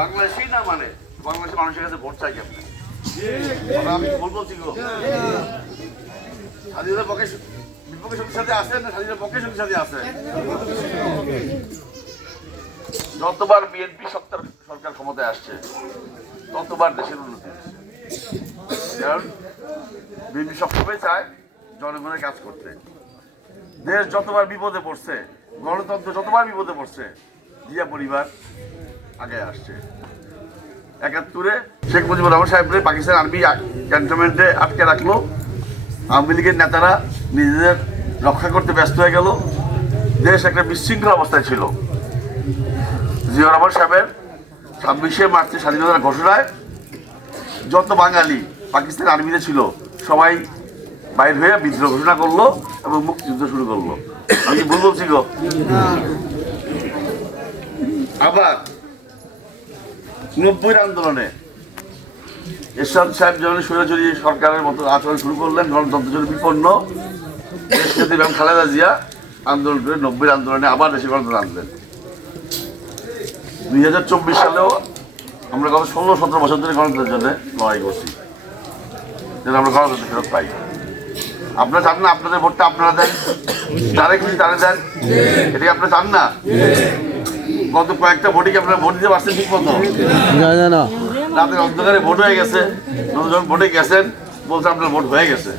বাংলাদেশই না মানে বাংলাদেশের মানুষের কাছে ভোট চাই কেমন আমি ভুল বলছি গো স্বাধীনতার পক্ষে বিপক্ষে শক্তির সাথে আছে না স্বাধীনতার পক্ষে শক্তির সাথে আছে যতবার বিএনপি সরকার ক্ষমতায় আসছে ততবার দেশের উন্নতি হচ্ছে কারণ বিএনপি সবসময় চায় জনগণের কাজ করতে দেশ যতবার বিপদে পড়ছে গণতন্ত্র যতবার বিপদে পড়ছে জিয়া পরিবার আগে আসছে ৭১-এ শেখ মুজিবুর রহমান সাহেবরে পাকিস্তান আর্মি ক্যান্টনমেন্টে আটকে রাখলো আওয়ামী লীগের নেতারা নিজেদের রক্ষা করতে ব্যস্ত হয়ে গেল দেশ একটা বিশৃঙ্খল অবস্থায় ছিল জিয়া রহমান সাহেবের ২৬শে মার্চে স্বাধীনতার ঘোষণায় যত বাঙালি পাকিস্তান আর্মিতে ছিল সবাই বাইর হয়ে বিদ্রোহ ঘোষণা করলো এবং মুক্তিযুদ্ধ শুরু করলো আমি ভুল বলছি গো আবার ৯০-এর আন্দোলনে এরশাদ সাহেব যখন স্বৈরাচারী সরকারের মতো আচরণ শুরু করলেন গণতন্ত্রের জন্য বিপন্ন দেশনেত্রী বেগম খালেদা জিয়া আন্দোলন করে ৯০-এর আন্দোলনে আবার দেশে গণতন্ত্র আনলেন ২০২৪ সালেও আমরা গত ১৬-১৭ বছর ধরে গণতন্ত্রের জন্য লড়াই করছি যেন আমরা গণতন্ত্র ফেরত পাই আপনারা চান না আপনাদের ভোটটা আপনারা দেন যারা খুশি তারা দেন এটাকে আপনারা চান না গত কয়েকটা ভোটে কি আপনারা ভোট দিতে পারছেন ঠিক মতো রাতের অন্ধকারে ভোট হয়ে গেছে যখন ভোটে গেছেন বলছে আপনার ভোট হয়ে গেছে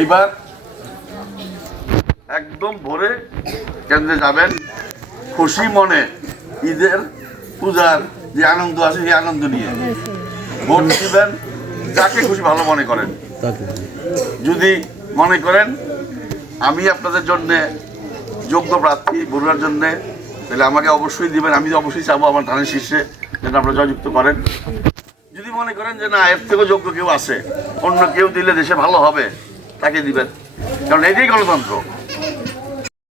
এইবার একদম ভোরে কেন্দ্রে যাবেন খুশি মনে ঈদের পূজার যে আনন্দ আছে সেই আনন্দ নিয়ে ভোট দিবেন যাকে খুশি ভালো মনে করেন যদি মনে করেন আমি আপনাদের জন্যে যোগ্য প্রার্থী বড়ুয়ার জন্যে তাহলে আমাকে অবশ্যই দিবেন আমি অবশ্যই চাবো আমার ধানের শীর্ষে যেন আপনারা জয়যুক্ত করেন যদি মনে করেন যে না এর থেকেও যোগ্য কেউ আছে অন্য কেউ দিলে দেশে ভালো হবে তাকে দিবেন কারণ এটাই গণতন্ত্র